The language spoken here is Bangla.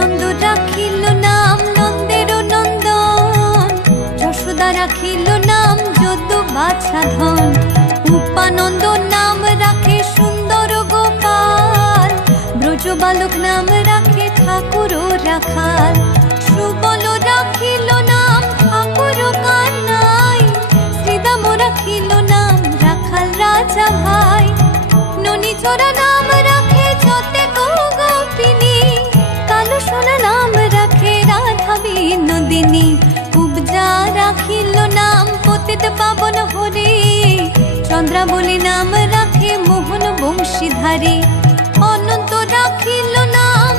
নন্দ রাখিল নাম নন্দের নন্দন, যশোদা রাখিল নাম যদু বাছা ধন, উপানন্দ নাম রাখে সুন্দর গোপাল, ব্রজ বালক নাম রাখে ঠাকুর রাখাল, সুবল রাখিল নাম ঠাকুর কানাই, শ্রীদাম রাখিল নাম রাখাল রাজা ভাই, ননীচরা নাম রাখে যতে গোপিনী, কালো সোনা নাম রাখে রাধা বিনোদিনী, কুবজা রাখিল নাম পতিত পাবন হরি, চন্দ্রাবলী নাম রাখে মোহন বংশীধারী, অনন্ত রাখিল নাম